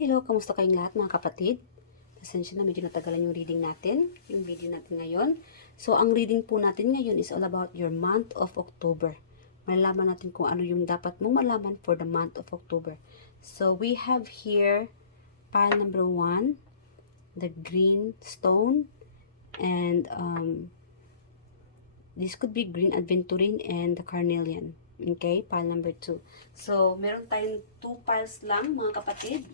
Hello, kamusta kayong lahat mga kapatid? Pasensya na, medyo natagalan yung reading natin, yung video natin ngayon. So, ang reading po natin ngayon is all about your month of October. Malalaman natin kung ano yung dapat mong malaman for the month of October. So, we have here pile number 1, the green stone, and this could be green aventurine and the carnelian. Okay, pile number 2. So, meron tayong 2 piles lang mga kapatid.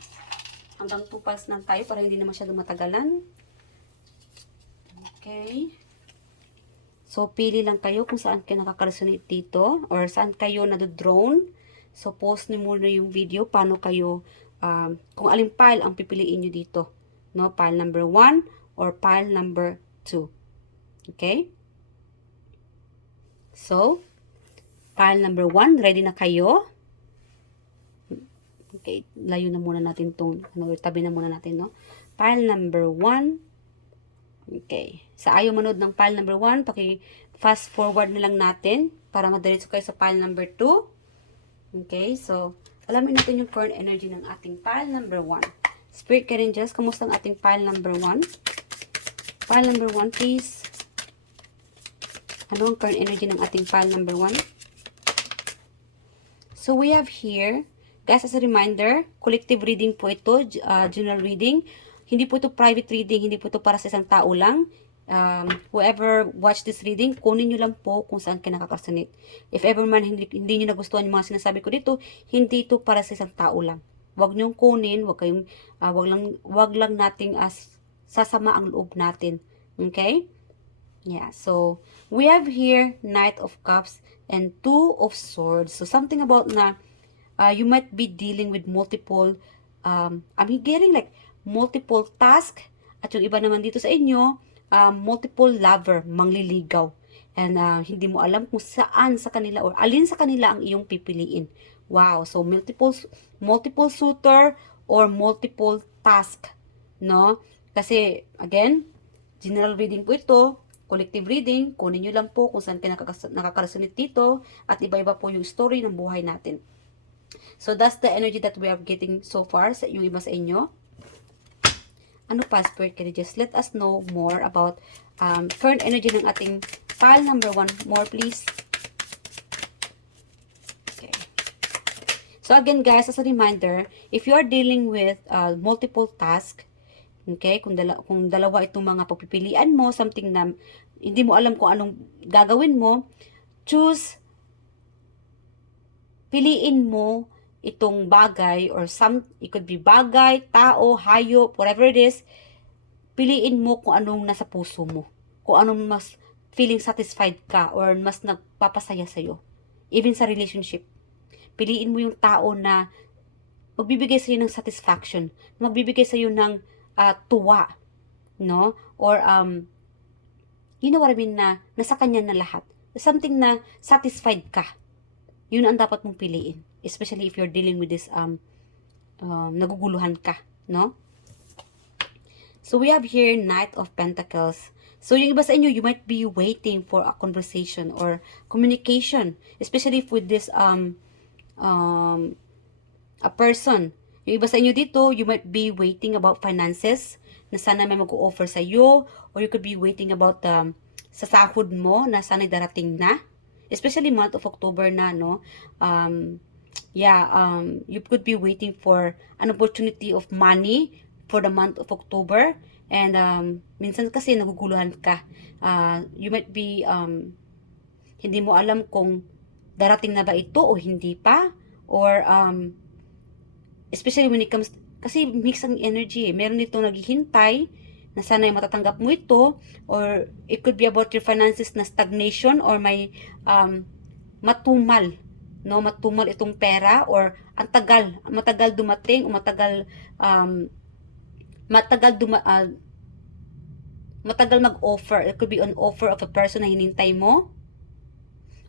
Hanggang 2 piles lang tayo para hindi na masyadong matagalan. Okay. So, pili lang kayo kung saan kayo nakaka-resonate dito or saan kayo nadodrone. So, pause niyo muna yung video paano kayo, kung aling pile ang pipiliin nyo dito. No? Pile number 1 or pile number 2. Okay? So, pile number 1, ready na kayo? Okay, layo na muna natin itong, tabi na muna natin, no? Pile number 1. Okay. Sa ayaw manood ng pile number 1, paki-fast forward na lang natin para madiretso kayo sa pile number 2. Okay, so, alamin natin yung current energy ng ating pile number 1. Spirit Guardian Angels, kamusta ang ating pile number 1? Pile number 1, please. Ano ang current energy ng ating pile number 1? So, we have here, guys, as a reminder, collective reading po ito, general reading. Hindi po ito private reading, hindi po ito para sa isang tao lang. Whoever watch this reading, kunin nyo lang po kung saan kayo nakaka-resonate. If ever man hindi nyo nagustuhan yung mga sinasabi ko dito, hindi ito para sa isang tao lang. Huwag nyo kunin, wag lang nating sasama ang loob natin. Okay? Yeah, so we have here Knight of Cups and Two of Swords. So something about na you might be dealing with multiple, I'm getting like multiple task, at yung iba naman dito sa inyo, multiple lover, mangliligaw. And hindi mo alam kung saan sa kanila or alin sa kanila ang iyong pipiliin. Wow, so multiple suitor or multiple task, no? Kasi again, general reading po ito, collective reading, kunin nyo lang po kung saan kayo nakaka-resonate dito, at iba-iba po yung story ng buhay natin. So, that's the energy that we are getting so far sa yung iba sa inyo. Ano pa, Spirit? Can you just let us know more about current energy ng ating pile number 1? More, please. Okay. So, again, guys, as a reminder, if you are dealing with multiple tasks, okay, kung dalawa itong mga pagpipilian mo, something na hindi mo alam kung anong gagawin mo, piliin mo itong bagay or it could be bagay, tao, hayop, whatever it is, piliin mo kung anong nasa puso mo. Kung anong mas feeling satisfied ka or mas nagpapasaya sa'yo. Even sa relationship. Piliin mo yung tao na magbibigay sa'yo ng satisfaction, magbibigay sa'yo ng tuwa, no? Or, you know what I mean, na nasa kanya na lahat. Something na satisfied ka. Yun ang dapat mong piliin. Especially if you're dealing with this, naguguluhan ka, no? So, we have here Knight of Pentacles. So, yung iba sa inyo, you might be waiting for a conversation or communication. Especially if with this, a person. Yung iba sa inyo dito, you might be waiting about finances, na sana may mag-o-offer sa iyo, or you could be waiting about sa sahod mo, na sana darating na. Especially month of October na, no? You could be waiting for an opportunity of money for the month of October. And minsan kasi naguguluhan ka. You might be, hindi mo alam kung darating na ba ito o hindi pa. Or, especially when it comes, kasi mix ang energy. Meron itong naghihintay na sana matatanggap mo ito, or it could be about your finances na stagnation, or may matumal, no? Matumal itong pera, or matagal dumating, o matagal mag-offer. It could be an offer of a person na hinintay mo,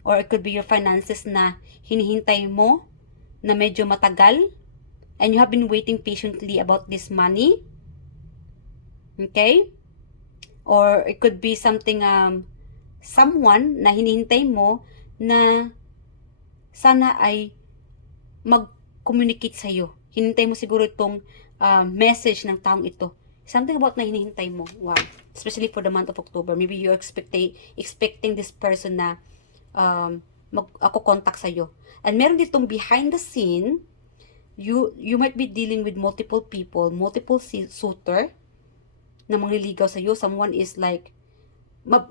or it could be your finances na hinihintay mo na medyo matagal, and you have been waiting patiently about this money. Okay? Or it could be something, someone na hinihintay mo na sana ay mag-communicate sa'yo. Hinintay mo siguro itong message ng taong ito. Something about na hinihintay mo. Wow. Especially for the month of October. Maybe you're expecting this person na ako contact sa'yo. And meron ditong behind the scene, you might be dealing with multiple people, multiple suitor na mangliligaw sa'yo. Someone is like,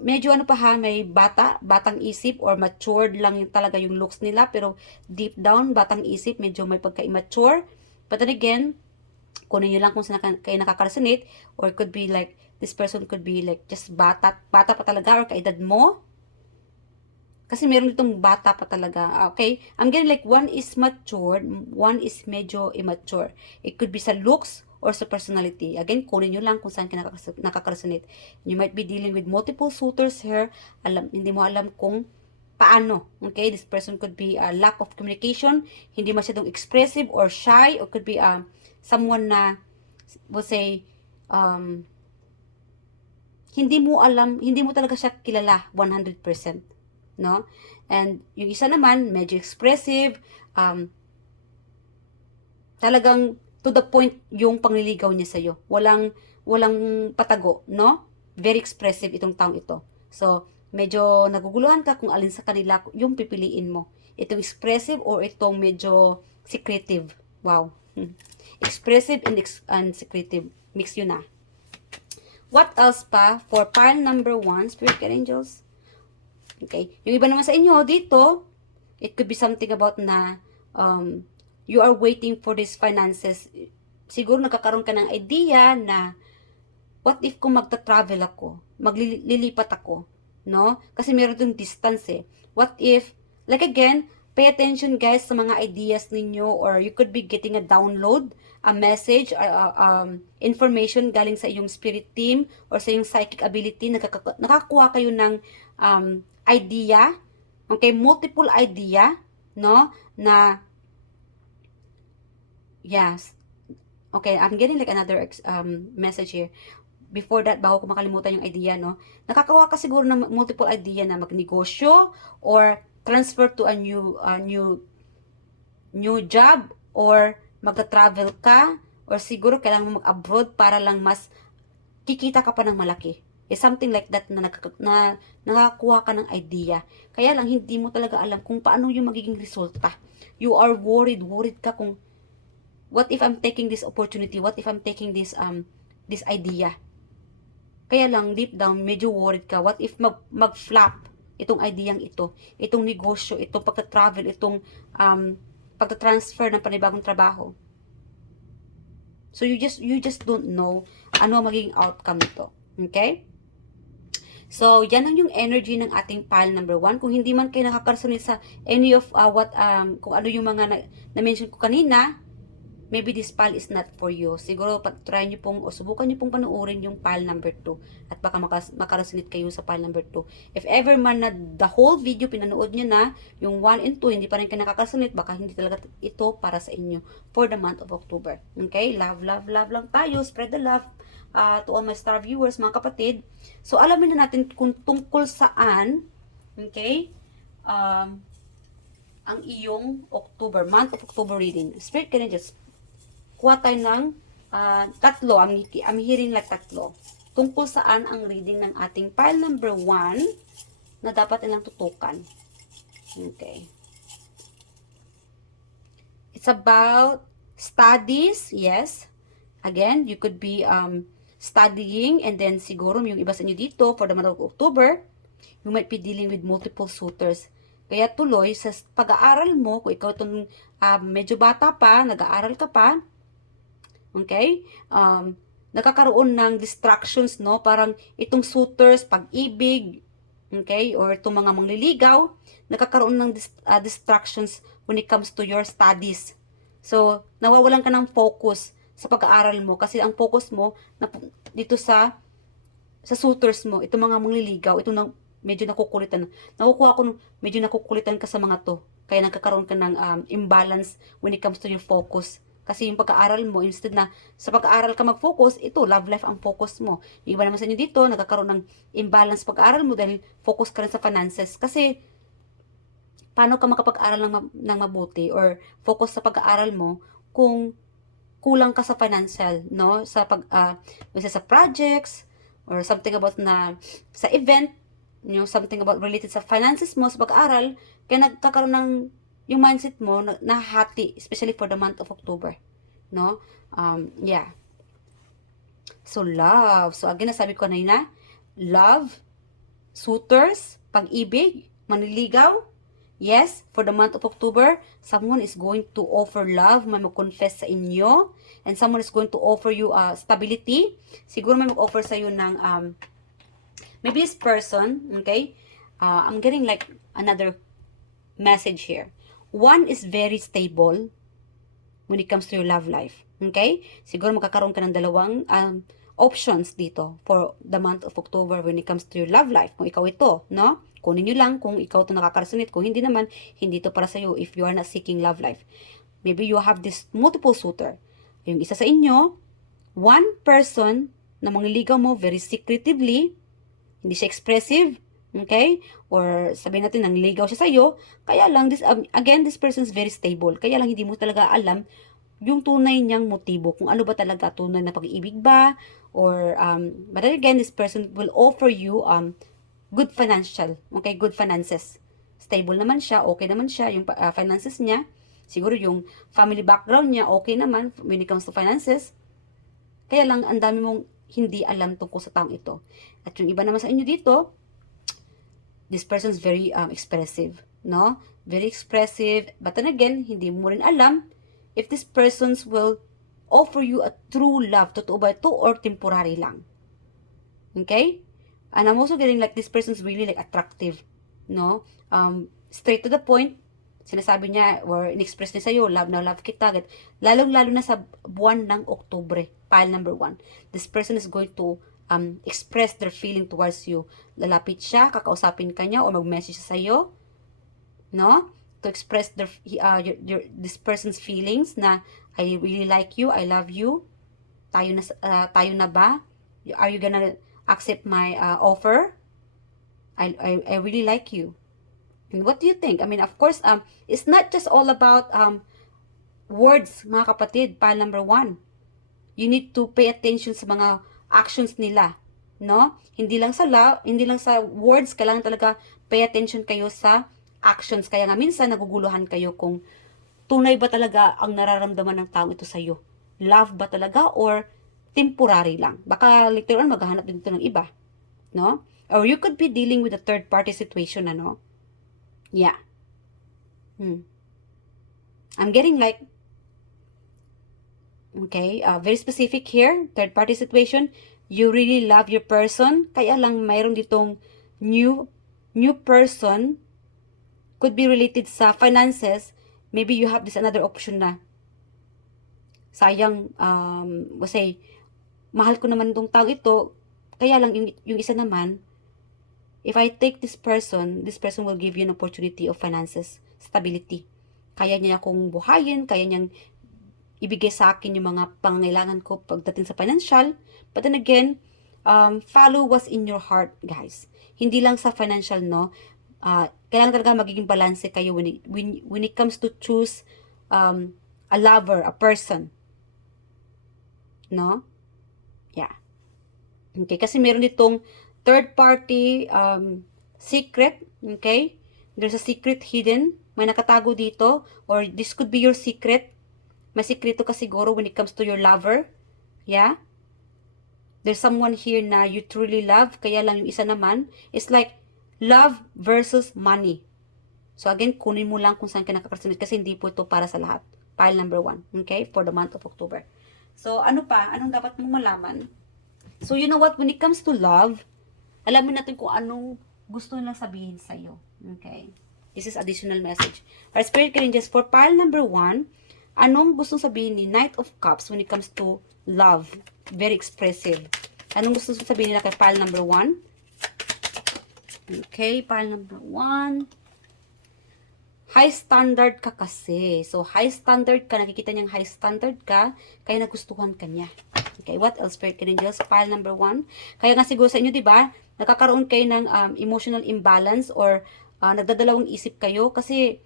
medyo ano pa ha, may batang isip or matured lang yung talaga yung looks nila, pero deep down, batang isip, medyo may pagka-immature. But then again, kunin nyo lang kung saan kayo nakaka-resonate, or could be like, this person could be like, just bata pa talaga, or kaedad mo. Kasi meron itong bata pa talaga, okay? I'm getting like, one is matured, one is medyo immature. It could be sa looks, or sa personality. Again, kunin nyo lang kung saan ka nakaka-resonate. You might be dealing with multiple suitors here. Hindi mo alam kung paano. Okay? This person could be a lack of communication, hindi masyadong expressive or shy, or could be someone na, we'll say, hindi mo talaga siya kilala 100%. No? And yung isa naman, medyo expressive, talagang to the point yung pangliligaw niya sa'yo. Walang patago, no? Very expressive itong taong ito. So, medyo naguguluhan ka kung alin sa kanila yung pipiliin mo. Itong expressive or itong medyo secretive. Wow. Expressive and secretive. Mix yun na. What else pa for pile number 1, Spirit Guide Angels? Okay. Yung iba naman sa inyo, dito, it could be something about na, you are waiting for these finances. Siguro nagkakaroon ka ng idea na, what if kung magta-travel ako? Maglilipat ako? No? Kasi meron yung distance eh. What if, like again, pay attention guys sa mga ideas ninyo, or you could be getting a download, a message, information galing sa iyong spirit team, or sa iyong psychic ability. Nakakuha kayo ng idea, okay, multiple idea, no, na, yes, okay, I'm getting like another message here. Before that, bago ko makalimutan yung idea, no, nakakawa ka siguro ng multiple idea na magnegosyo, or transfer to a new job, or magta-travel ka, or siguro kailangan mo mag-abroad para lang mas kikita ka pa ng malaki. Something like that na nakakuha ka ng idea. Kaya lang, hindi mo talaga alam kung paano yung magiging resulta. You are worried ka kung, what if I'm taking this opportunity? What if I'm taking this idea? Kaya lang, deep down, medyo worried ka. What if mag-flop itong ideyang ito? Itong negosyo, itong pagta-travel, itong pagta-transfer ng panibagong trabaho. So, you just don't know ano ang magiging outcome nito. Okay? So, yan ang yung energy ng ating pile number 1. Kung hindi man kayo nakakaresonate sa any of kung ano yung mga na-mention ko kanina, maybe this pile is not for you. Siguro, try nyo pong, o subukan nyo pong panuorin yung pile number 2. At baka makaresonate kayo sa pile number 2. If ever man na the whole video pinanood nyo na, yung 1 and 2, hindi pa rin kayo nakakaresonate, baka hindi talaga ito para sa inyo for the month of October. Okay? Love lang tayo. Spread the love to all my star viewers, mga kapatid. So, alamin na natin kung tungkol saan, okay, ang iyong month of October reading. Spirit Guide Angels, kuha tayo ng 3. I'm hearing like 3. Tungkol saan ang reading ng ating pile number 1 na dapat nilang tutukan. Okay. It's about studies, yes. Again, you could be studying, and then siguro yung iba sa inyo dito for the month of October, you might be dealing with multiple suitors. Kaya tuloy sa pag-aaral mo, kung ikaw itong medyo bata pa, nag-aaral ka pa, okay, nakakaroon ng distractions, no, parang itong suitors, pag-ibig, okay, or itong mga mangliligaw, nakakaroon ng distractions when it comes to your studies. So, nawawalan ka ng focus sa pag-aaral mo, kasi ang focus mo dito sa suitors mo, itong mga mangliligaw, itong medyo nakukulitan. Nakukuha ko medyo nakukulitan ka sa mga to. Kaya nagkakaroon ka ng imbalance when it comes to your focus. Kasi yung pag-aaral mo, instead na sa pag-aaral ka mag-focus, ito, love life ang focus mo. Yung iba naman sa inyo dito, nagkakaroon ng imbalance pag-aaral mo dahil focus ka rin sa finances. Kasi, paano ka makapag-aral ng mabuti or focus sa pag-aaral mo kung kulang ka sa financial, no? Sa kasi sa projects, or something about na sa event, something about related sa finances mo, sa pag-aaral, kaya nagkakaroon ng yung mindset mo nahati, especially for the month of October, no? Yeah. So, love. So, again, nasabi ko kanina, love, suitors, pag-ibig, manliligaw. Yes, for the month of October, someone is going to offer love, may mag-confess sa inyo, and someone is going to offer you stability. Siguro may mag-offer sa iyo ng, maybe this person, okay? I'm getting like another message here. One is very stable when it comes to your love life. Okay? Siguro magkakaroon ka ng dalawang options dito for the month of October when it comes to your love life. Kung ikaw ito, no? Kunin nyo lang kung ikaw ito nakaka-resonate. Kung hindi naman, hindi ito para sa'yo if you are not seeking love life. Maybe you have this multiple suitor. Yung isa sa inyo, one person na mangliligaw mo very secretively, hindi siya expressive, okay? Or sabihin natin, nangliligaw siya sa'yo, kaya lang, again, this person is very stable. Kaya lang, hindi mo talaga alam yung tunay niyang motibo, kung ano ba talaga, tunay na pag-ibig ba, or, but then again, this person will offer you, good financial, okay, good finances. Stable naman siya, okay naman siya, yung finances niya, siguro yung family background niya, okay naman, when it comes to finances. Kaya lang, ang dami mong hindi alam tungkol sa taong ito. At yung iba naman sa inyo dito, this person is very expressive, no? Very expressive, but then again, hindi mo rin alam if this persons will offer you a true love, totoo ba ito, or temporary lang. Okay? And I'm also getting like this person's really like attractive, no? Straight to the point, sinasabi niya, or in-express niya sa'yo, love na love kita, lalong-lalo na sa buwan ng Oktubre, pile number 1. This person is going to express their feeling towards you. Lalapit siya, kakausapin ka niya, or mag-message siya sa'yo, no? To express this person's feelings na, I really like you, I love you, tayo na ba? Are you gonna accept my offer? I really like you. And what do you think? I mean, of course, it's not just all about words, mga kapatid, pile number 1. You need to pay attention sa mga actions nila, no? Hindi lang sa words, kailangan talaga pay attention kayo sa actions. Kaya nga minsan naguguluhan kayo kung tunay ba talaga ang nararamdaman ng taong ito sa iyo. Love ba talaga or temporary lang? Baka later on maghahanap din ito ng iba, no? Or you could be dealing with a third party situation, ano? Yeah. I'm getting like, okay, very specific here, third party situation. You really love your person, kaya lang mayroon ditong new person, could be related sa finances. Maybe you have this another option na, sayang, say, mahal ko naman itong tao ito, kaya lang yung isa naman, if I take this person will give you an opportunity of finances, stability. Kaya niya akong buhayin, kaya niyang ibigay sa akin yung mga pangangailangan ko pagdating sa financial. But then again, follow what's in your heart, guys. Hindi lang sa financial, no? Kailangan talaga magiging balanse kayo when it comes to choose a lover, a person. No? Yeah. Okay, kasi meron ditong third party secret, okay? There's a secret hidden, may nakatago dito, or this could be your secret. May sikreto ka siguro when it comes to your lover. Yeah? There's someone here na you truly love, kaya lang yung isa naman, it's like love versus money. So again, kunin mo lang kung saan ka nakakasunod kasi hindi po ito para sa lahat. Pile number 1, okay? For the month of October. So ano pa? Anong dapat mong malaman? So you know what? When it comes to love, alamin natin kung anong gusto nilang sabihin sa'yo. Okay? This is additional message. For Spirit Guardians, for pile number 1, anong gustong sabihin ni Knight of Cups when it comes to love? Very expressive. Anong gustong sabihin nila kay pile number 1? Okay, pile number 1. High standard ka kasi. So, high standard ka. Nakikita niyang high standard ka. Kaya nagustuhan ka niya. Okay, what else, Spirit Angels? Pile number 1. Kaya nga siguro sa inyo, di ba? Nakakaroon kayo ng emotional imbalance or nagdadalawang isip kayo kasi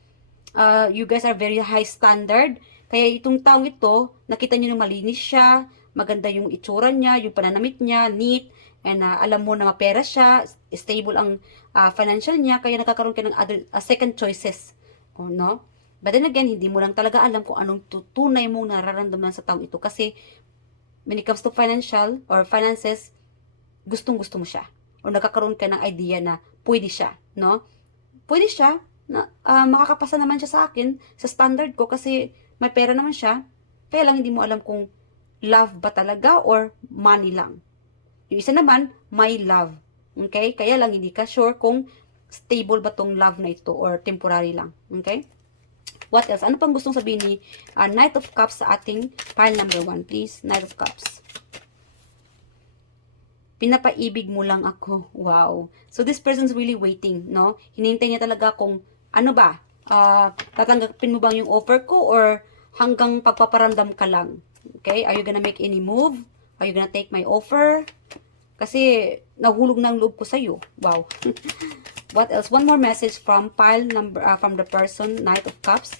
you guys are very high standard. Kaya itong taong ito, nakita niyo na malinis siya, maganda yung itsura niya, yung pananamit niya, neat, and alam mo na mapera siya, stable ang financial niya, kaya nakakaroon ka ng other, second choices. O, no? But then again, hindi mo lang talaga alam kung anong tunay mong nararamdaman sa taong ito. Kasi, when it comes to financial or finances, gustong-gusto mo siya. O nakakaroon ka ng idea na pwede siya, no? Pwede siya, na makakapasa naman siya sa akin, sa standard ko, kasi may pera naman siya. Kaya lang hindi mo alam kung love ba talaga or money lang. Yung isa naman, may love. Okay? Kaya lang hindi ka sure kung stable ba tong love na ito or temporary lang. Okay? What else? Ano pang gustong sabihin ni Knight of Cups sa ating pile number 1? Please, Knight of Cups. Pinapaibig mo lang ako. Wow. So, this person's really waiting, no? Hinihintay niya talaga kung, ano ba? Tatanggapin mo bang yung offer ko or hanggang pagpaparamdam ka lang? Okay? Are you gonna make any move? Are you gonna take my offer? Kasi, nahulog na ang loob ko sa'yo. Wow. What else? One more message from pile number, from the person, Knight of Cups.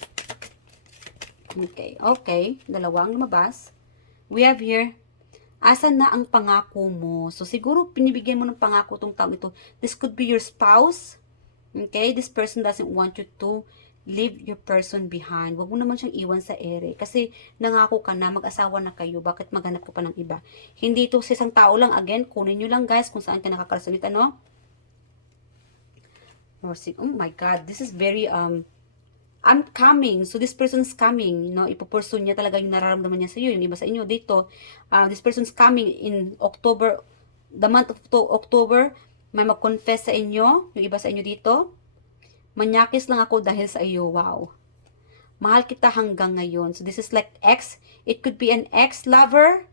Okay. Okay. Dalawang lumabas. We have here, asan na ang pangako mo? So, siguro, pinibigyan mo ng pangako tong taong ito. This could be your spouse. Okay? This person doesn't want you to leave your person behind. Huwag mo naman siyang iwan sa ere. Kasi, nangako ka na, mag-asawa na kayo. Bakit maghanap ka pa ng iba? Hindi ito sa isang tao lang. Again, kunin nyo lang guys kung saan ka nakakarasalit. Ano? Oh my God. This is very, I'm coming. So, this person's coming. You know, ipupursu niya talaga yung nararamdaman niya sa iyo. Yung iba sa inyo dito, this person's coming in October, the month of October, may mag-confess sa inyo. Yung iba sa inyo dito, manyakis lang ako dahil sa iyo. Wow. Mahal kita hanggang ngayon. So, this is like ex. It could be an ex-lover.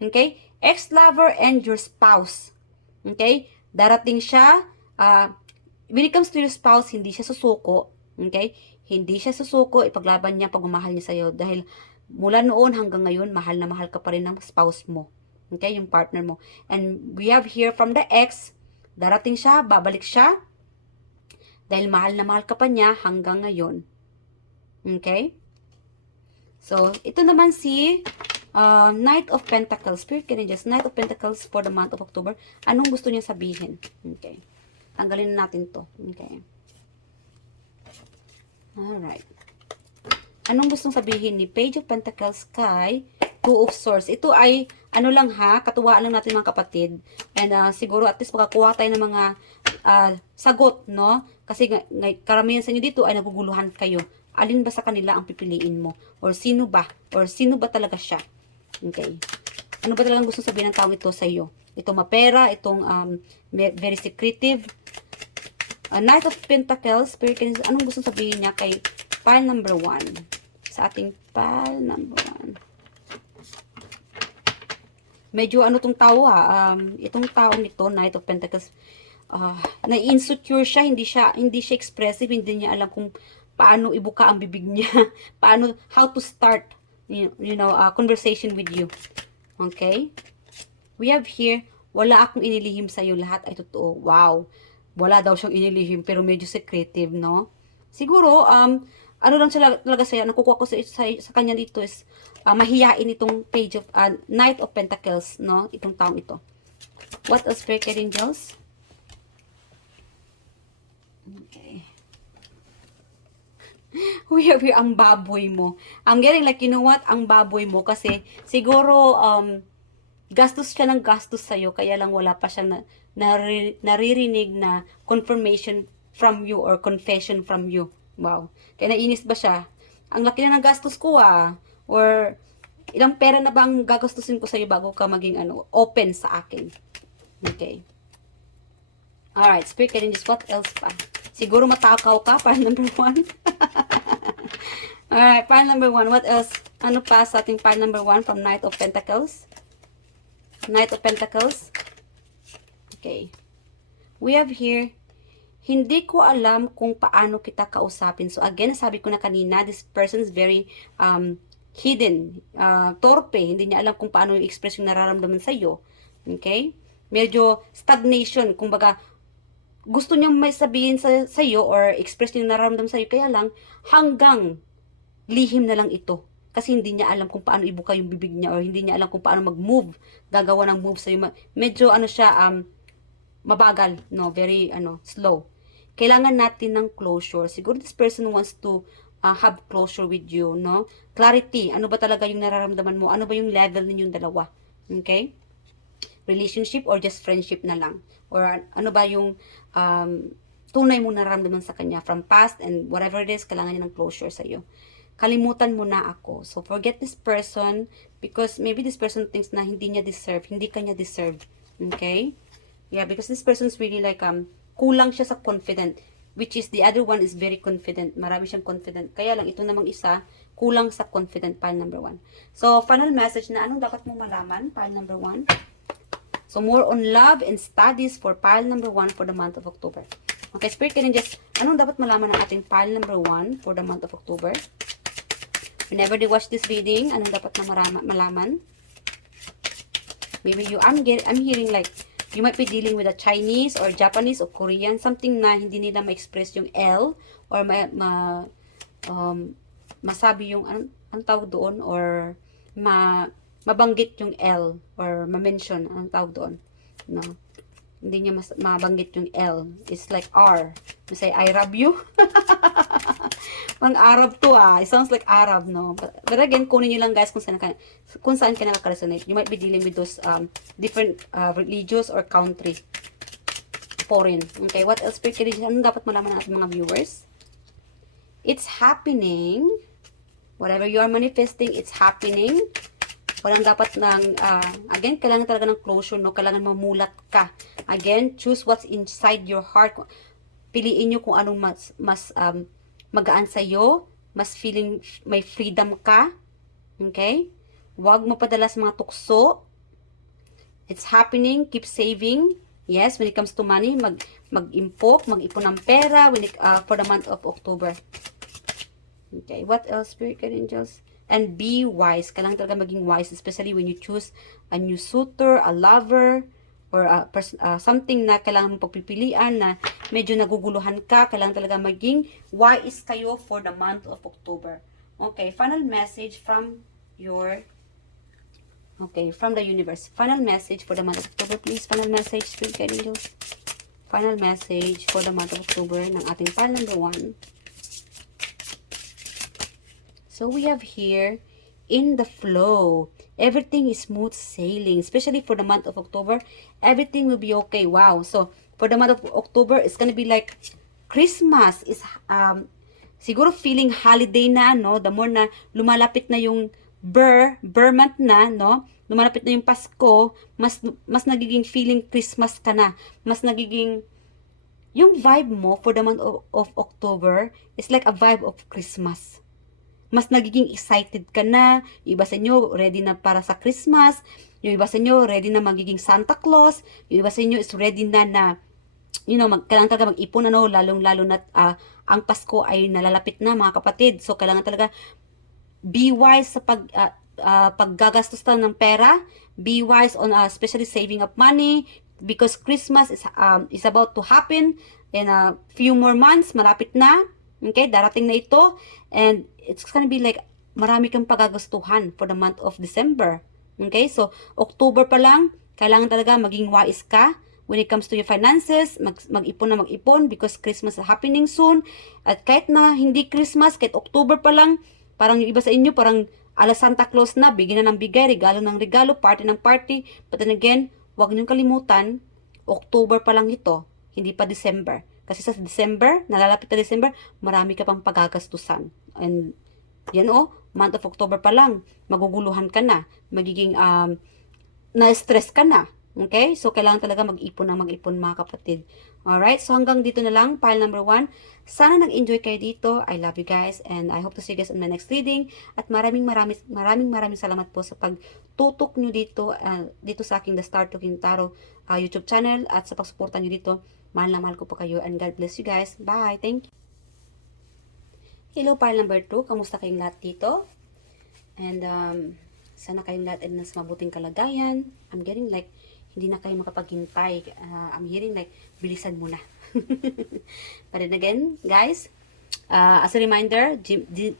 Okay? Ex-lover and your spouse. Okay? Darating siya. When it comes to your spouse, hindi siya susuko. Okay? Hindi siya susuko, ipaglaban niya pagmamahal niya sa'yo. Dahil mula noon hanggang ngayon, mahal na mahal ka pa rin ng spouse mo. Okay? Yung partner mo. And we have here from the ex, darating siya, babalik siya. Dahil mahal na mahal ka pa niya hanggang ngayon. Okay? So, ito naman si Knight of Pentacles. Spirit can just Knight of Pentacles for the month of October. Anong gusto niya sabihin? Okay. Tanggalin na natin to. Okay. Alright. Anong gustong sabihin ni Page of Pentacles kay Two of Swords? Ito ay, ano lang ha, katuwaan lang natin mga kapatid. And siguro at least makakuha tayo ng mga sagot, no? Kasi karamihan sa inyo dito ay naguguluhan kayo. Alin ba sa kanila ang pipiliin mo? Or sino ba? Or sino ba talaga siya? Okay. Ano ba talagang gustong sabihin ng taong ito sa iyo? Itong mapera, itong very secretive. Knight of Pentacles, Spirit, anong gusto sabihin niya kay pile number 1? Sa ating pile number 1. Medyo ano tong tao ha, itong tao nito, Knight of Pentacles, na-insecure siya, hindi siya expressive, hindi niya alam kung paano ibuka ang bibig niya, how to start, conversation with you. Okay? We have here, wala akong inilihim sa'yo, lahat ay totoo. Wow! Wala daw siyang inilihim, pero medyo secretive, no? Siguro, ano lang siya talaga siya, nakukuha ko sa kanya dito is, mahiyain itong page of, Knight of Pentacles, no? Itong taong ito. What else, Spirit Angels? Okay. We have here ang baboy mo. I'm getting like, you know what? Ang baboy mo, kasi siguro, gastos siya ng gastos sa'yo, kaya lang wala pa siyang naririnig na confirmation from you or confession from you. Wow. Kaya nainis ba siya? Ang laki na ng gastos ko or ilang pera na ba ang gagastusin ko sa'yo bago ka maging open sa akin? Okay. Alright, Spirit Guardians, what else pa? Siguro matakaw ka, pile number 1. Alright, pile number 1, what else? Ano pa sa ating pile number 1 from Knight of Pentacles? Knight of Pentacles. Okay. We have here, hindi ko alam kung paano kita kausapin. So again, sabi ko na kanina, this person is very hidden, torpe. Hindi niya alam kung paano i-express yung nararamdaman sa iyo. Okay? Medyo stagnation. Kumbaga, gusto niyang may sabihin sa iyo or express yung nararamdaman sa iyo. Kaya lang, hanggang lihim na lang ito. kasi hindi niya alam kung paano ibuka yung bibig niya, or hindi niya alam kung paano mag-move, gagawa ng move sa'yo. Medyo ano siya, mabagal, no? Very, slow. Kailangan natin ng closure. Siguro this person wants to have closure with you, no? Clarity. Ano ba talaga yung nararamdaman mo? Ano ba yung level ninyong dalawa? Okay? Relationship or just friendship na lang? Or ano ba yung tunay mo nararamdaman sa kanya from past and whatever it is, kailangan niya ng closure sa'yo. Kalimutan mo na ako. So, forget this person because maybe this person thinks na hindi niya deserve, hindi kanya deserve. Okay? Yeah, because this person is really like, kulang siya sa confident. Which is, the other one is very confident. Marami siyang confident. Kaya lang, ito namang isa, kulang sa confident, pile number 1. So, final message na anong dapat mong malaman, pile number 1. So, more on love and studies for pile number 1 for the month of October. Okay, Spirit Guardian, just anong dapat malaman ng ating pile number 1 for the month of October? Whenever they watch this reading, anong dapat na malaman? Maybe I'm hearing like, you might be dealing with a Chinese or Japanese or Korean, something na hindi nila ma-express yung L, or masabi yung, anong tawag doon, or mabanggit yung L, or ma-mention, anong tawag doon, no? Hindi niya mabanggit yung L. It's like R. You say, I love you. Pang Arab to It sounds like Arab, no? But again, kunin nyo lang guys kung saan ka nakaka-resonate. You might be dealing with those different religious or country. Foreign. Okay, what else? Anong dapat malaman ng ating mga viewers? It's happening. Whatever you are manifesting, it's happening. Walang dapat again, kailangan talaga ng closure, no? Kailangan mamulat ka. Again, choose what's inside your heart. Piliin nyo kung anong mas magaan sa'yo, mas feeling may freedom ka. Okay? Huwag mapadala sa mga tukso. It's happening. Keep saving. Yes, when it comes to money, mag-impok, mag-ipon ng pera for the month of October. Okay, what else, Spirit Guardian Angels? And be wise. Kailangan talaga maging wise, especially when you choose a new suitor, a lover, or something na kailangan mong pagpipilian na medyo naguguluhan ka. Kailangan talaga maging wise kayo for the month of October. Okay, final message from from the universe. Final message for the month of October, please. Final message, Spirit Guardian Angels. Final message for the month of October ng ating pile number 1. So we have here, in the flow. Everything is smooth sailing. Especially for the month of October, everything will be okay. Wow. So, for the month of October, it's gonna be like Christmas is, siguro feeling holiday na, no? The more na lumalapit na yung Ber month na, no? Lumalapit na yung Pasko, mas nagiging feeling Christmas ka na. Mas nagiging, yung vibe mo for the month of October is like a vibe of Christmas. Mas nagiging excited ka na. Yung iba sa inyo, ready na para sa Christmas. Yung iba sa inyo, ready na magiging Santa Claus. Yung iba sa inyo is ready na kailangan talaga mag-ipon, lalong-lalo na ang Pasko ay nalalapit na, mga kapatid. So, kailangan talaga be wise sa paggagastos tayo ng pera. Be wise on especially saving up money because Christmas is about to happen in a few more months. Malapit na. Okay, darating na ito. And it's gonna be like, marami kang pagagastuhan for the month of December. Okay, so, October pa lang, kailangan talaga maging wise ka when it comes to your finances. Mag-ipon na mag-ipon because Christmas is happening soon. At kahit na hindi Christmas, kahit October pa lang, parang yung iba sa inyo, parang ala Santa Claus na, bigyan na ng bigay, regalo ng regalo, party ng party. But then again, huwag niyong kalimutan, October pa lang ito, hindi pa December. Kasi sa December, nalalapit na December, marami ka pang pagagastusan. And, month of October pa lang, maguguluhan ka na, magiging, na-stress ka na. Okay? So, kailangan talaga mag-ipon mga kapatid. Alright? So, hanggang dito na lang, pile number 1. Sana nag-enjoy kayo dito. I love you guys and I hope to see you guys on my next reading. At maraming salamat po sa pagtutok nyo dito sa aking The Star Talking Tarot YouTube channel at sa pagsuporta nyo dito. Mahal na mahal ko po kayo and God bless you guys. Bye! Thank you! Hello, pile number 2. Kamusta kayong lahat dito? And sana kayong lahat ay nasa mabuting kalagayan. I'm getting like, hindi na kayo makapaghintay. I'm hearing like, bilisan mo na. But then again, guys, as a reminder,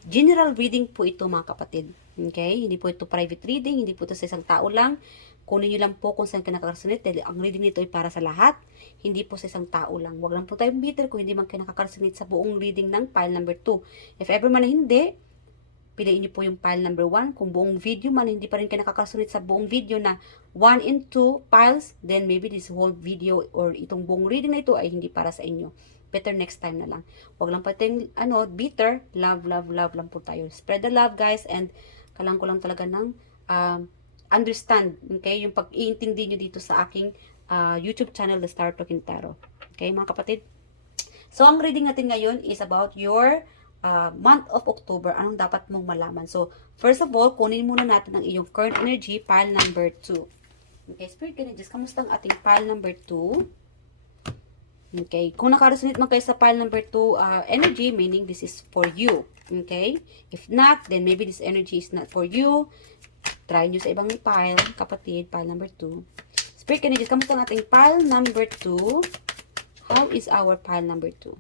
general reading po ito mga kapatid. Okay? Hindi po ito private reading, hindi po ito sa isang tao lang. Kunin nyo lang po kung saan ka nakaka-resonate dahil ang reading nito ay para sa lahat, hindi po sa isang tao lang. Huwag lang po tayong bitter kung hindi man kayo nakaka-resonate sa buong reading ng pile number 2. If ever man na hindi, piliin niyo po yung pile number 1. Kung buong video man, hindi pa rin kayo nakakasunod sa buong video na 1 and 2 piles, then maybe this whole video or itong buong reading na ito ay hindi para sa inyo. Better next time na lang. Huwag lang pa tayong, bitter. Love, love, love lang po tayo. Spread the love, guys, and kailangan ko lang talaga ng understand, okay, yung pag-iintindi nyo dito sa aking YouTube channel, The Star Talking Tarot. Okay, mga kapatid? So, ang reading natin ngayon is about your month of October. Anong dapat mong malaman? So, first of all, kunin muna natin ang iyong current energy, pile number 2. Okay, Spirit Guides, kamusta ang ating pile number 2? Okay, kung nakaresonate man kayo sa pile number 2 energy, meaning this is for you. Okay? If not, then maybe this energy is not for you. Try nyo sa ibang pile, kapatid, pile number 2. Spirit Guides, kamusta ang ating pile number 2? How is our pile number 2?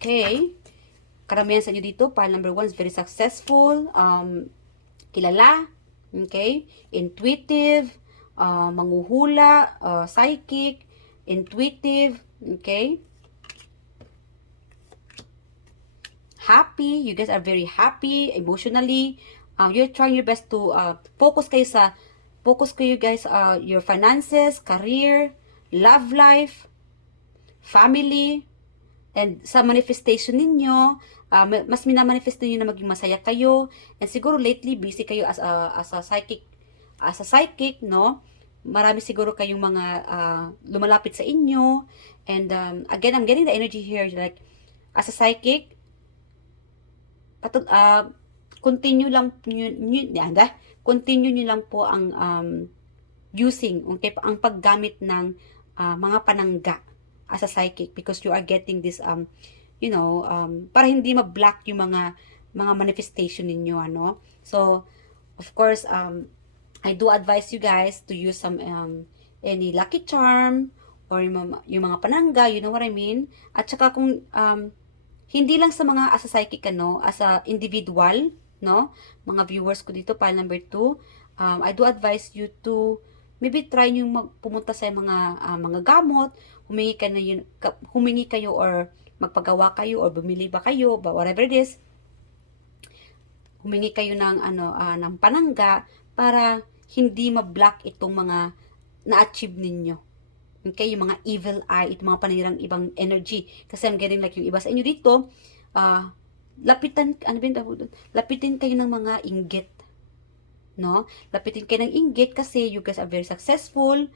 Okay. Karamihan sa inyo dito, pile number 1 is very successful, kilala, okay, intuitive, manghuhula, psychic, intuitive, okay, happy, you guys are very happy, emotionally, you're trying your best to focus kayo guys, your finances, career, love life, family, and sa manifestation ninyo, mas minamanifest ninyo na maging masaya kayo. And siguro lately busy kayo as a psychic, no? Marami siguro kayong mga lumalapit sa inyo. And again, I'm getting the energy here like as a psychic, continue nyo lang po ang using, okay, ang paggamit ng mga panangga as a psychic because you are getting this para hindi ma-block yung mga manifestation ninyo, ano. So of course I do advise you guys to use some any lucky charm or yung mga panangga, you know what I mean. At saka kung hindi lang sa mga as a psychic, as a individual, no, mga viewers ko dito, pile number 2, I do advise you to maybe try nyo pumunta sa mga gamot, humingi kayo or magpagawa kayo or bumili ba kayo, whatever it is, humingi kayo ng ng panangga para hindi ma-block itong mga na-achieve ninyo. Okay, yung mga evil eye, itong mga panirang ibang energy. Kasi I'm getting like yung iba sa inyo dito, lapitin kayo ng mga inggit. No? Lapitin kayo ng inggit kasi you guys are very successful,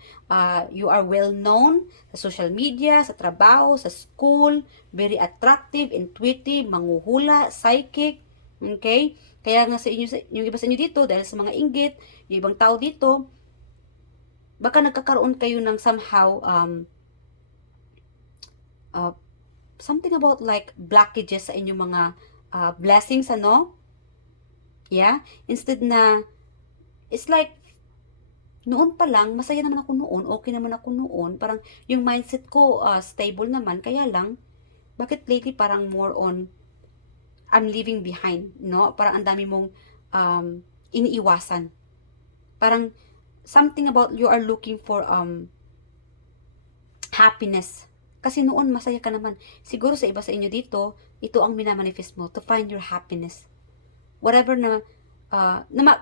you are well known sa social media, sa trabaho, sa school, very attractive, intuitive, manghuhula, psychic, okay? Kaya nga sa inyo, yung iba sa inyo dito, dahil sa mga inggit, yung ibang tao dito, baka nagkakaroon kayo ng somehow, something about like blockages sa inyong mga blessings, ano? Yeah? Instead na, it's like, noon pa lang, masaya naman ako noon, okay naman ako noon, parang yung mindset ko stable naman, kaya lang, bakit lately parang more on, I'm leaving behind, no? Parang ang dami mong iniiwasan. Parang, something about you are looking for happiness. Kasi noon, masaya ka naman. Siguro sa iba sa inyo dito, ito ang minamanifest mo, to find your happiness. Whatever na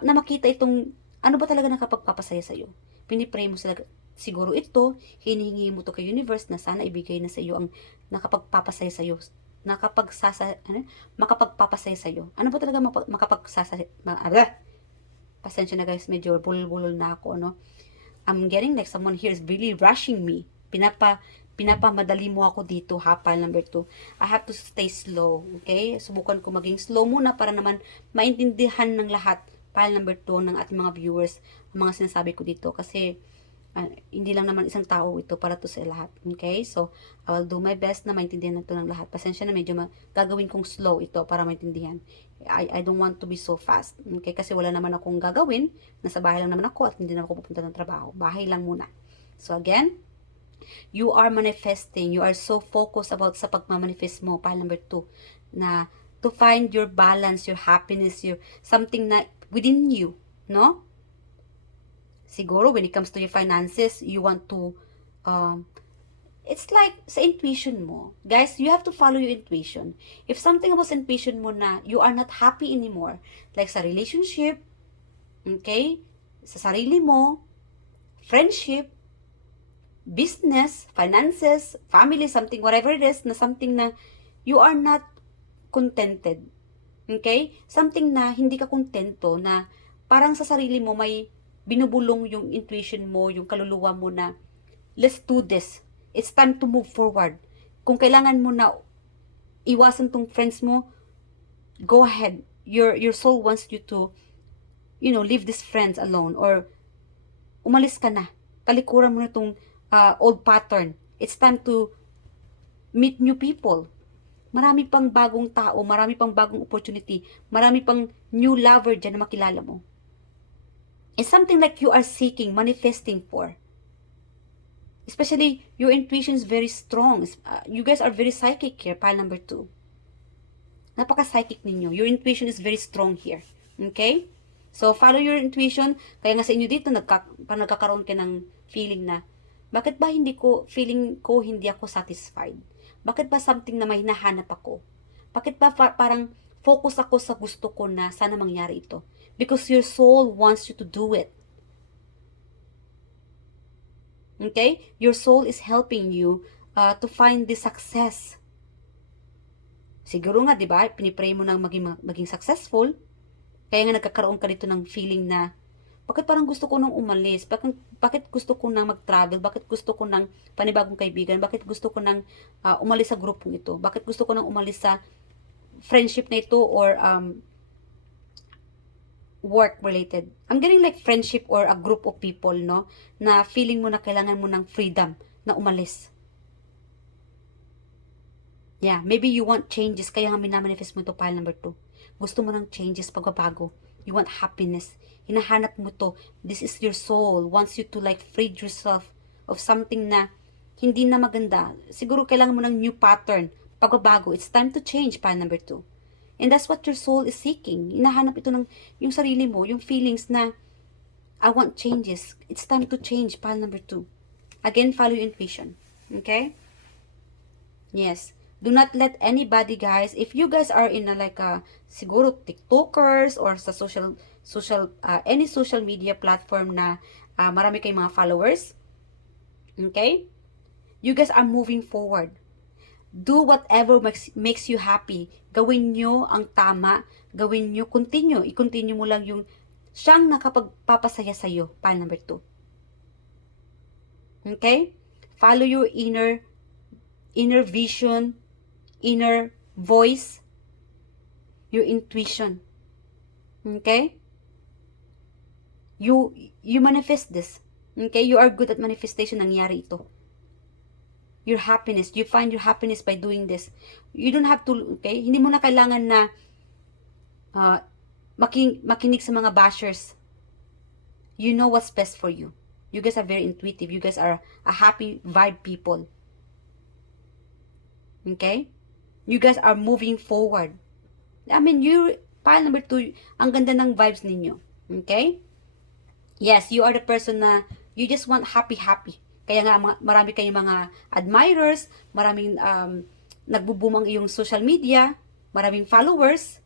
makita itong, ano ba talaga nakapagpapasaya sa'yo? Pinipray mo sila, siguro ito, hinihingi mo to kay universe na sana ibigay na sa iyo ang nakapagpapasaya sa'yo. Makapagpapasaya sa'yo. Ano ba talaga pasensya na guys, medyo bulol-bulol na ako, no? I'm getting like someone here is really rushing me. Pinapamadali mo ako dito, pile number 2. I have to stay slow, okay? Subukan ko maging slow muna para naman maintindihan ng lahat, pile number 2 ng ating mga viewers, ang mga sinasabi ko dito. Kasi, hindi lang naman isang tao ito, para to sa lahat, okay? So, I will do my best na maintindihan ito ng lahat. Pasensya na, medyo gagawin kong slow ito para maintindihan. I don't want to be so fast, okay? Kasi wala naman akong gagawin, nasa bahay lang naman ako at hindi na ako pupunta ng trabaho. Bahay lang muna. So, again, you are manifesting. You are so focused about sa pagmamanifest mo, pile number 2, na to find your balance, your happiness, your something na within you, no? Siguro, when it comes to your finances, you want to, it's like sa intuition mo. Guys, you have to follow your intuition. If something about intuition mo na you are not happy anymore, like sa relationship, okay, sa sarili mo, friendship, business, finances, family, something, whatever it is, na something na you are not contented. Okay? Something na hindi ka kontento, na parang sa sarili mo may binubulong yung intuition mo, yung kaluluwa mo na, let's do this. It's time to move forward. Kung kailangan mo na iwasan tong friends mo, go ahead. Your soul wants you to, leave these friends alone, or umalis ka na. Talikuran mo na tong old pattern. It's time to meet new people. Marami pang bagong tao, marami pang bagong opportunity, marami pang new lover dyan na makilala mo. It's something like you are seeking, manifesting for. Especially, your intuition is very strong. You guys are very psychic here, pile number 2. Napaka-psychic ninyo. Your intuition is very strong here. Okay? So, follow your intuition. Kaya nga sa inyo dito, nagkakaroon ka ng feeling na, bakit ba feeling ko hindi ako satisfied? Bakit ba something na may hinahanap ako? Bakit ba parang focus ako sa gusto ko na sana mangyari ito? Because your soul wants you to do it. Okay? Your soul is helping you to find the success. Siguro nga, di ba, pinipray mo nang maging successful. Kaya nga nagkakaroon ka dito ng feeling na, bakit parang gusto ko nang umalis? Bakit gusto ko nang mag-travel? Bakit gusto ko nang panibagong kaibigan? Bakit gusto ko nang umalis sa grupong ito? Bakit gusto ko nang umalis sa friendship na ito or work-related? I'm getting like friendship or a group of people, no? Na feeling mo na kailangan mo ng freedom na umalis. Yeah, maybe you want changes, kaya nga minamanifest mo ito, pile number 2. Gusto mo ng changes, pagbabago. You want happiness. Hinahanap mo to. This is your soul. Wants you to like free yourself of something na hindi na maganda. Siguro kailangan mo ng new pattern. Pagbabago. It's time to change, pile number 2. And that's what your soul is seeking. Hinahanap ito ng yung sarili mo, yung feelings na I want changes. It's time to change, pile number 2. Again, follow your intuition. Okay? Yes. Do not let anybody, guys, if you guys are in siguro TikTokers or sa any social media platform na marami kayong mga followers, okay? You guys are moving forward. Do whatever makes you happy. Gawin nyo ang tama. Gawin nyo, i-continue mo lang yung siyang nakapagpapasaya sa'yo, pile number 2. Okay? Follow your inner vision, inner voice, your intuition. Okay? You manifest this. Okay? You are good at manifestation. Nangyari ito. Your happiness. You find your happiness by doing this. You don't have to, okay? Hindi mo na kailangan na makinig sa mga bashers. You know what's best for you. You guys are very intuitive. You guys are a happy vibe people. Okay? You guys are moving forward. I mean, pile number 2, ang ganda ng vibes ninyo. Okay? Yes, you are the person na you just want happy. Kaya nga, marami kayong mga admirers, maraming nagbo-boom ang iyong social media, maraming followers.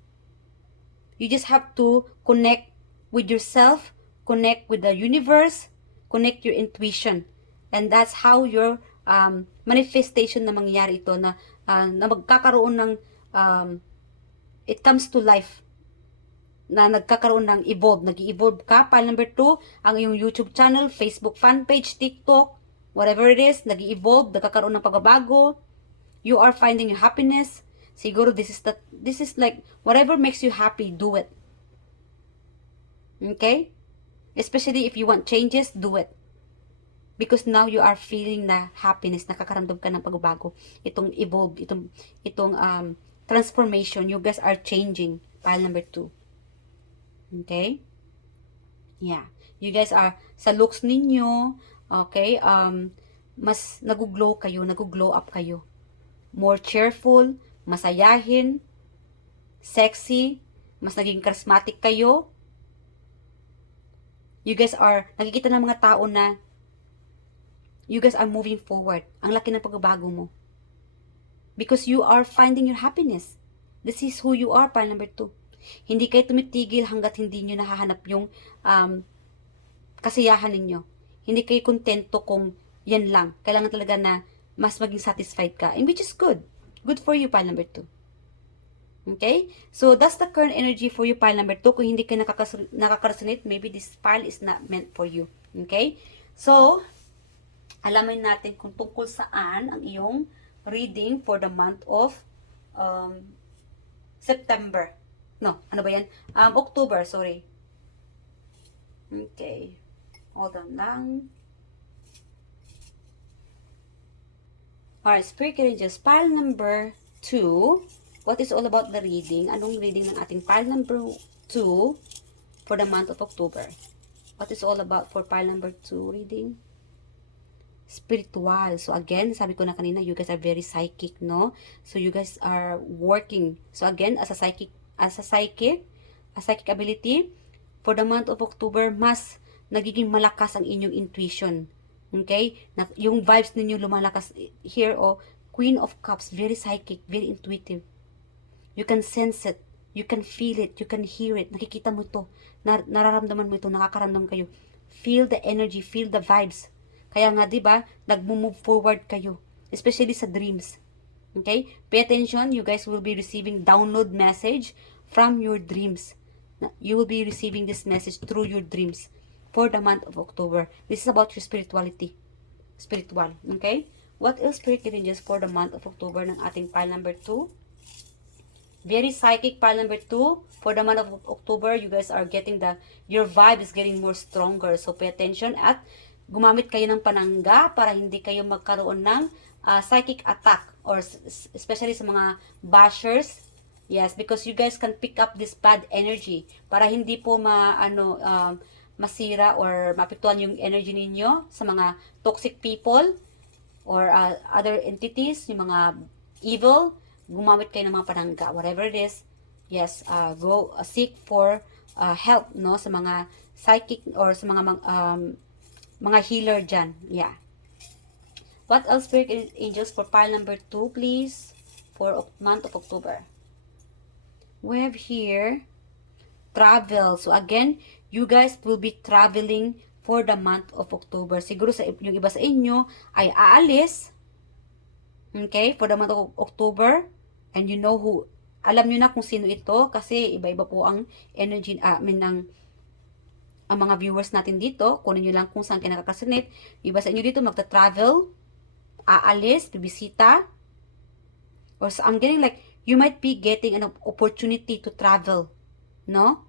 You just have to connect with yourself, connect with the universe, connect your intuition. And that's how your manifestation na mangyayari ito na magkakaroon ng it comes to life, na nagkakaroon ng nag-evolve ka. Pile number 2, ang iyong YouTube channel, Facebook fan page, TikTok, whatever it is, nag-evolve, nagkakaroon ng pagbabago. You are finding your happiness. Siguro this is like whatever makes you happy, do it. Okay? Especially if you want changes, do it. Because now you are feeling na happiness, nakakaramdam ka ng pagbabago. Itong evolve, itong transformation, you guys are changing. Pile number 2. Okay? Yeah. You guys are, sa looks ninyo, okay, mas nag-glow up kayo. More cheerful, masayahin. sexy, mas naging charismatic kayo. You guys are, nakikita ng mga tao na you guys are moving forward. Ang laki ng pagbabago mo. Because you are finding your happiness. This is who you are, pile number 2. Hindi kayo tumitigil hanggat hindi nyo nahahanap yung kasiyahan ninyo. Hindi kayo kontento kung yan lang. Kailangan talaga na mas maging satisfied ka. And which is good. Good for you, pile number 2. Okay? So, that's the current energy for you, pile number 2. Kung hindi kayo nakaka-resonate, maybe this pile is not meant for you. Okay? So, alamin natin kung tungkol saan ang iyong reading for the month of September. No, ano ba yan? October, sorry. Okay. Hold on lang. Alright, Spirit Angels, pile number 2. What is all about the reading? Anong reading ng ating pile number 2 for the month of October? What is all about for pile number 2 reading? Spiritual. So again, sabi ko na kanina, you guys are very psychic, no? So you guys are working. So again, as a psychic ability, for the month of October, mas nagiging malakas ang inyong intuition. Okay? Yung vibes ninyo lumalakas here, Queen of Cups, very psychic, very intuitive. You can sense it. You can feel it. You can hear it. Nakikita mo ito. Nararamdaman mo ito. Nakakaramdam kayo. Feel the energy. Feel the vibes. Kaya nga, di ba, nag-move forward kayo. Especially sa dreams. Okay? Pay attention. You guys will be receiving download message from your dreams. You will be receiving this message through your dreams for the month of October. This is about your spirituality. Spiritual. Okay? What else, Spirit Angels, for the month of October ng ating pile number 2? Very psychic, pile number 2. For the month of October, you guys are getting your vibe is getting more stronger. So, pay attention at gumamit kayo ng panangga para hindi kayo magkaroon ng psychic attack or especially sa mga bashers. Yes, because you guys can pick up this bad energy para hindi po masira or mapektuhan yung energy ninyo sa mga toxic people or other entities, yung mga evil. Gumamit kayo ng mga panangga, whatever it is. Yes, go seek for help, no, sa mga psychic or sa mga healer dyan. Yeah. What else, Spirit Angels, for pile number 2, please, for month of October? We have here travel. So again, you guys will be traveling for the month of October. Siguro yung iba sa inyo ay aalis. Okay, for the month of October. And you know who, alam nyo na kung sino ito kasi iba-iba po ang energy, ang mga viewers natin dito. Kunin nyo lang kung saan kayo nakakasunit. Iba sa inyo dito magta-travel, aalis, bibisita. Or I'm getting like, you might be getting an opportunity to travel. No?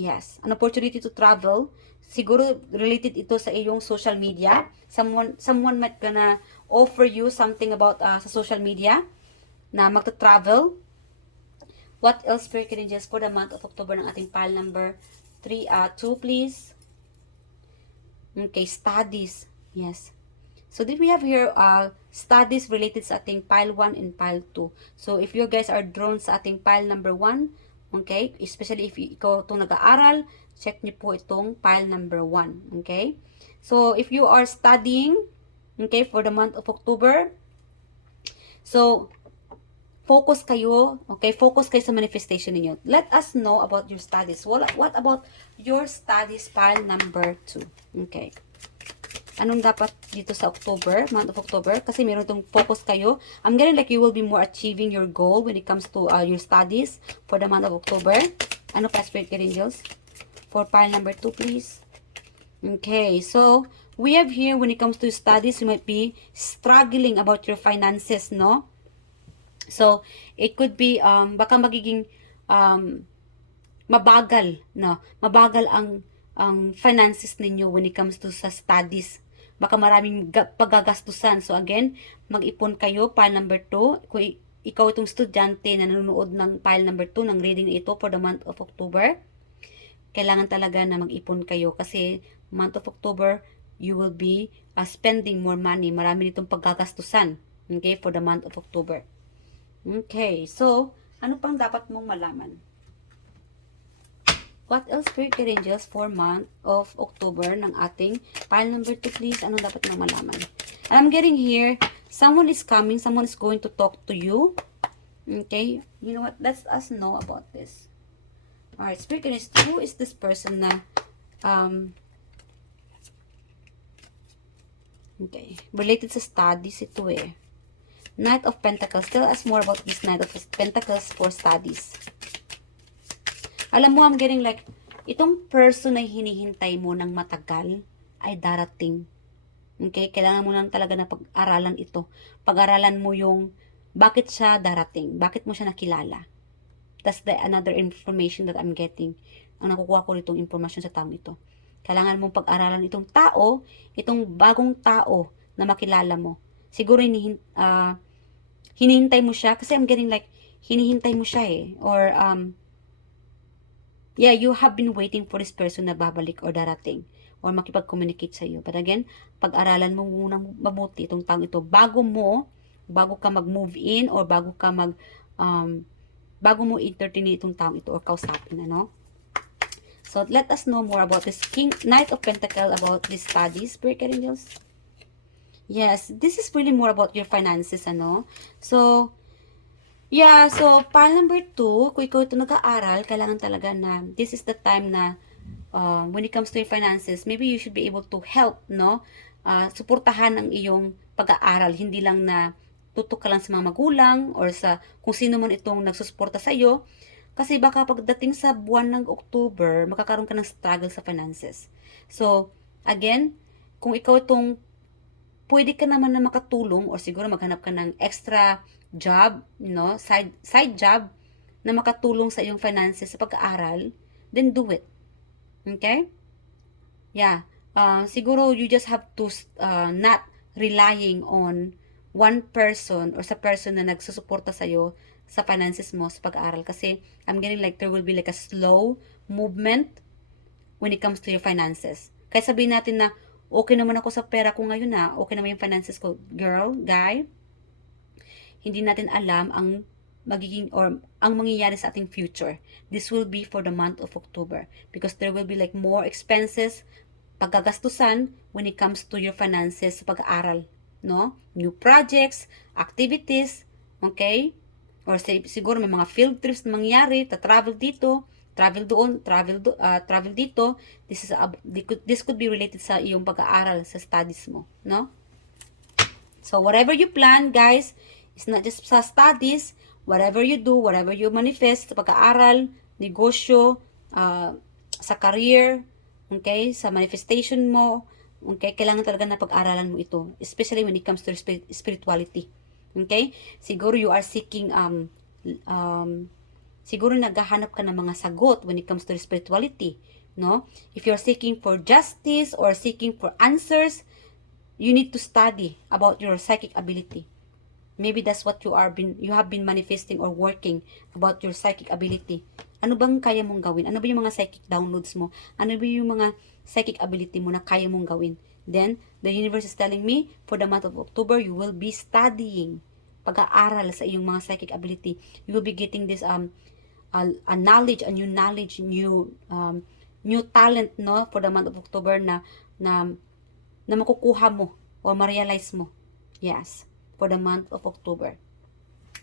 Yes, an opportunity to travel. Siguro related ito sa iyong social media. Someone might gonna offer you something about sa social media na magta-travel. What else, Spirit Angels, for the month of October ng ating pile number 2, please? Okay, studies. Yes. So, did we have here studies related sa ating pile 1 and pile 2? So, if you guys are drawn sa ating pile number 1, okay, especially if ikaw itong nag-aaral, check niyo po itong pile number 1, okay? So, if you are studying, okay, for the month of October, so, focus kayo, okay? Focus kayo sa manifestation niyo. Let us know about your studies. What about your studies pile number 2? Okay. Anong dapat dito sa October, month of October? Kasi meron itong focus kayo. I'm getting like you will be more achieving your goal when it comes to your studies for the month of October. Ano pa, Spirit Angels? For pile number 2, please. Okay, so we have here when it comes to studies, you might be struggling about your finances, no? So, it could be, baka magiging mabagal, no? Mabagal ang finances ninyo when it comes to sa studies. Baka maraming paggagastusan. So, again, mag-ipon kayo, pile number 2. Kung ikaw itong estudyante na nanonood ng pile number 2 ng reading na ito for the month of October, kailangan talaga na mag-ipon kayo kasi month of October, you will be spending more money. Marami nitong paggagastusan, okay, for the month of October. Okay, so, Ano pang dapat mong malaman? What else, Spirit Guide Angels, for month of October ng ating pile number 2, please? Ano dapat mong malaman? And I'm getting here, someone is coming, someone is going to talk to you. Okay? You know what? Let us know about this. Alright, Spirit Guide Angels, who is this person na, okay, related sa studies ito eh. Knight of Pentacles. Tell us more about this Knight of Pentacles for studies. Alam mo, I'm getting like, itong person na hinihintay mo ng matagal ay darating. Okay? Kailangan mo lang talaga na pag-aralan ito. Pag-aralan mo yung bakit siya darating. Bakit mo siya nakilala. That's the another information that I'm getting. Ang nakukuha ko itong information sa taong ito. Kailangan mong pag-aralan itong tao, itong bagong tao na makilala mo. Siguro hinihintay mo siya kasi I'm getting like, hinihintay mo siya eh. Or, yeah, you have been waiting for this person na babalik or darating or makipag-communicate sa iyo. But again, pag-aralan mo munang mabuti itong taong ito bago ka mag-move in or bago mo entertain itong taong ito or kausapin, ano? So, let us know more about this Knight of Pentacles, about this studies, Spirit Guide Angels. Yes, this is really more about your finances, ano? So, yeah, so pile number 2, kung ikaw ito nag-aaral, kailangan talaga na this is the time na when it comes to your finances, maybe you should be able to help, no? Suportahan ang iyong pag-aaral, hindi lang na tutok ka lang sa mga magulang or sa kung sino man itong nagsusuporta sa iyo. Kasi baka pagdating sa buwan ng October, makakaroon ka ng struggle sa finances. So, again, kung ikaw itong pwede ka naman na makatulong or siguro maghanap ka ng extra job, no, side job na makatulong sa iyong finances sa pag-aaral, then do it. Okay? Yeah. Siguro you just have to not relying on one person or sa person na nagsusuporta sa iyo sa finances mo sa pag-aaral kasi I'm getting like there will be like a slow movement when it comes to your finances. Kaya sabihin natin na okay naman ako sa pera ko ngayon na, okay naman yung finances ko, girl, guy, hindi natin alam ang magiging or ang mangyayari sa ating future. This will be for the month of October because there will be like more expenses, paggagastusan when it comes to your finances sa pag-aaral, no? New projects, activities, okay? Or siguro may mga field trips na mangyayari, travel dito, travel doon, travel dito. This could be related sa iyong pag-aaral, sa studies mo, no? So whatever you plan, guys, it's not just sa studies, whatever you do, whatever you manifest, sa pag-aaral, negosyo, sa career, okay, sa manifestation mo, okay, kailangan talaga na pag-aralan mo ito, especially when it comes to spirituality. Okay? Siguro you are seeking, siguro naghahanap ka ng mga sagot when it comes to spirituality, no? If you're seeking for justice or seeking for answers, you need to study about your psychic ability. Maybe that's what you have been manifesting or working about your psychic ability. Ano bang kaya mong gawin? Ano ba yung mga psychic downloads mo? Ano ba yung mga psychic ability mo na kaya mong gawin? Then, the universe is telling me, for the month of October, you will be studying, pag-aaral sa iyong mga psychic ability. You will be getting this a knowledge, new talent, no, for the month of October na makukuha mo o ma-realize mo. Yes, for the month of October.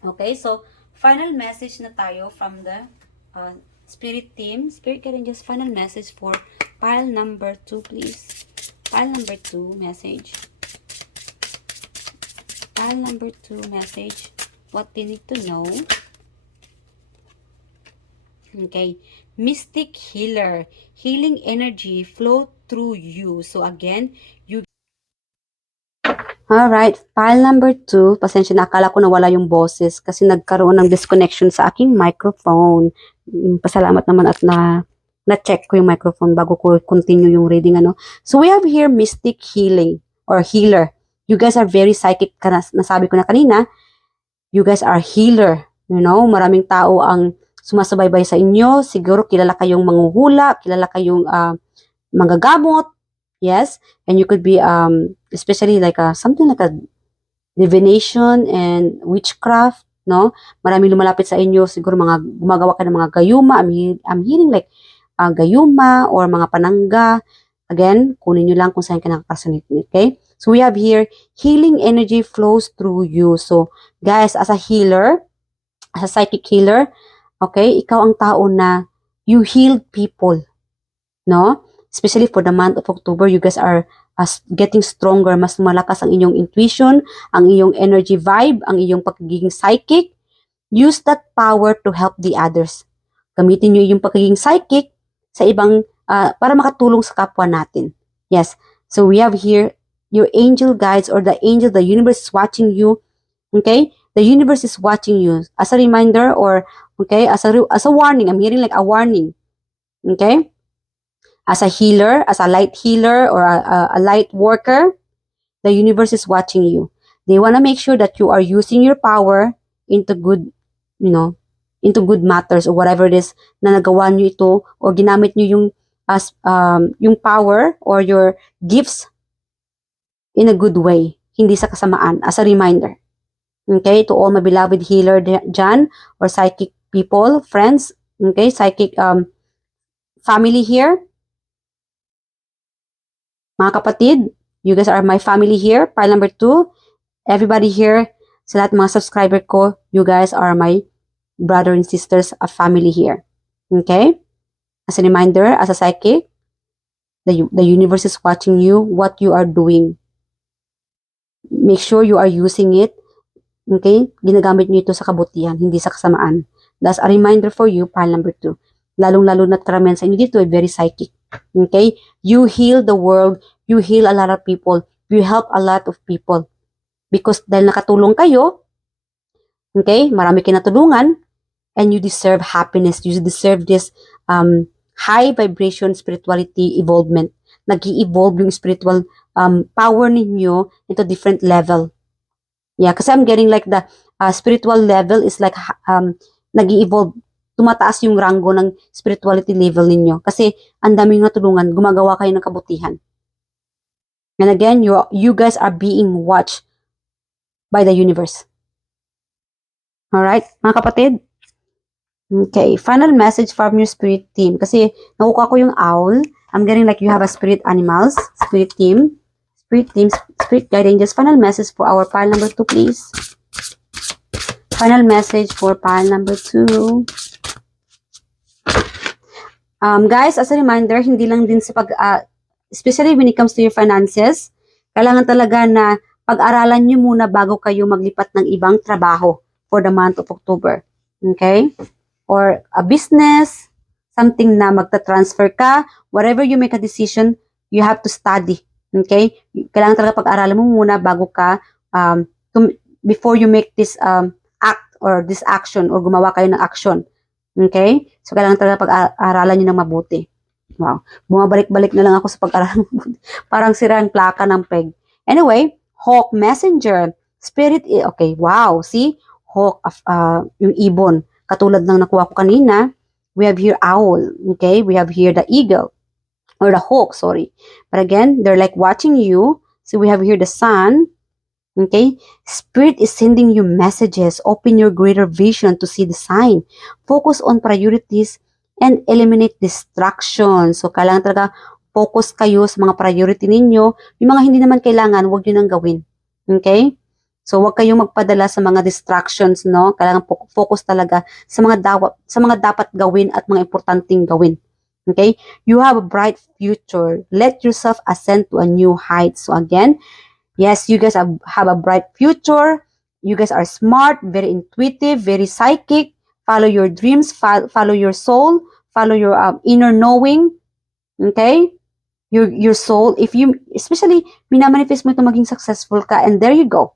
Okay, so final message na tayo from the spirit team. Spirit Guide Angels, final message for pile number 2, please. Pile number 2 message. Pile number 2 message. What they need to know. Okay, mystic healer, healing energy flow through you. So again, Alright, file number 2. Pasensya na, akala ko nawala yung boses kasi nagkaroon ng disconnection sa aking microphone. Pasalamat naman at na-check ko yung microphone bago ko continue yung reading, ano. So we have here mystic healing or healer. You guys are very psychic, nasabi ko na kanina. You guys are healer. You know, maraming tao ang sumasabay-bay sa inyo. Siguro kilala kayong manghuhula, kilala kayong manggagamot. Yes, and you could be especially like something like a divination and witchcraft, no? Maraming lumalapit sa inyo, siguro mga gumagawa ka ng mga gayuma. I'm hearing like gayuma or mga panangga. Again, kunin nyo lang kung saan ka nakakasunit. Okay? So we have here, healing energy flows through you. So guys, as a healer, as a psychic healer, okay, ikaw ang tao na you heal people, no? Especially for the month of October, you guys are getting stronger, mas malakas ang inyong intuition, ang iyong energy vibe, ang iyong pagiging psychic. Use that power to help the others. Gamitin nyo yung pagiging psychic sa ibang, para makatulong sa kapwa natin. Yes. So we have here, your angel guides or the angel, the universe is watching you. Okay? The universe is watching you as a reminder or, okay, as a warning. I'm hearing like a warning. Okay? As a healer, as a light healer or a light worker, the universe is watching you. They want to make sure that you are using your power into good, into good matters or whatever it is na nagawa nyo ito or ginamit nyo yung power or your gifts in a good way, hindi sa kasamaan, as a reminder. Okay, to all my beloved healer dyan or psychic people, friends, okay, psychic family here. Mga kapatid, you guys are my family here. Pile number 2, everybody here, sa lahat mga subscriber ko, you guys are my brother and sisters, a family here. Okay? As a reminder, as a psychic, the universe is watching you, what you are doing. Make sure you are using it. Okay? Ginagamit nyo ito sa kabutihan, hindi sa kasamaan. That's a reminder for you, pile number 2. Lalong-lalo na karamihan sa inyo dito ay very psychic. Okay? You heal the world. You heal a lot of people. You help a lot of people. Because dahil nakatulong kayo, okay, marami kinatulungan, and you deserve happiness. You deserve this high vibration spirituality evolvement. Nag-i-evolve yung spiritual power ninyo into different level. Yeah, kasi I'm getting like the spiritual level is like nag-i-evolve. Tumataas yung rango ng spirituality level ninyo. Kasi ang daming natulungan, gumagawa kayo ng kabutihan. And again, you guys are being watched by the universe. Alright, mga kapatid? Okay, final message from your spirit team. Kasi nakuha ko yung owl. I'm getting like you have a spirit animals, spirit team, spirit guide angels. Final message for our pile number 2, please. Final message for pile number 2. Guys, as a reminder, hindi lang din sa especially when it comes to your finances, kailangan talaga na pag-aralan nyo muna bago kayo maglipat ng ibang trabaho for the month of October. Okay? Or a business, something na magta-transfer ka, whatever you make a decision, you have to study. Okay? Kailangan talaga pag-aralan mo muna bago ka, before you make this act or this action or gumawa kayo ng action. Okay? So, kailangan talaga pag-aralan nyo ng mabuti. Wow. Bumabalik-balik na lang ako sa pag-aralan ng mabuti. Parang sira ang plaka ng peg. Anyway, hawk, messenger, spirit, okay, wow. See? Hawk, yung ibon. Katulad ng nakuha ko kanina, we have here owl. Okay? We have here the eagle. Or the hawk, sorry. But again, they're like watching you. So, we have here the sun. Okay? Spirit is sending you messages. Open your greater vision to see the sign. Focus on priorities and eliminate distractions. So, kailangan talaga focus kayo sa mga priority ninyo. Yung mga hindi naman kailangan, huwag nyo nang gawin. Okay? So, huwag kayong magpadala sa mga distractions, no? Kailangan focus talaga sa mga dapat gawin at mga importanteng gawin. Okay? You have a bright future. Let yourself ascend to a new height. So, again, yes, you guys have a bright future. You guys are smart, very intuitive, very psychic. Follow your dreams, follow your soul, follow your inner knowing. Okay? Your soul, especially, minamanifest mo ito maging successful ka, and there you go.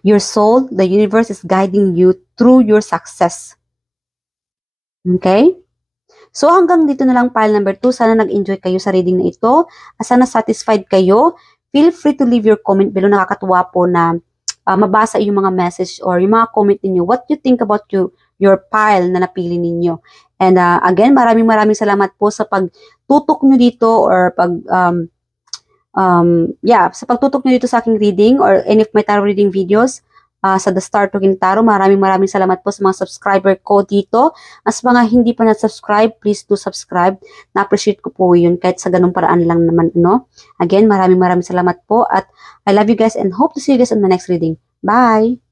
Your soul, the universe is guiding you through your success. Okay? So, hanggang dito na lang pile number 2. Sana nag-enjoy kayo sa reading na ito. Sana satisfied kayo. Feel free to leave your comment below. Nakakatuwa po na mabasa yung mga message or yung mga comment ninyo. What you think about your pile na napili ninyo. And again, maraming salamat po sa pagtutok nyo dito or sa pagtutok nyo dito sa aking reading or any of my tarot reading videos. sa The Star to Gintaro. Maraming salamat po sa mga subscriber ko dito. As mga hindi pa na-subscribe, please do subscribe. Na-appreciate ko po yun kahit sa ganung paraan lang naman, no? Again, maraming salamat po at I love you guys and hope to see you guys on the next reading. Bye!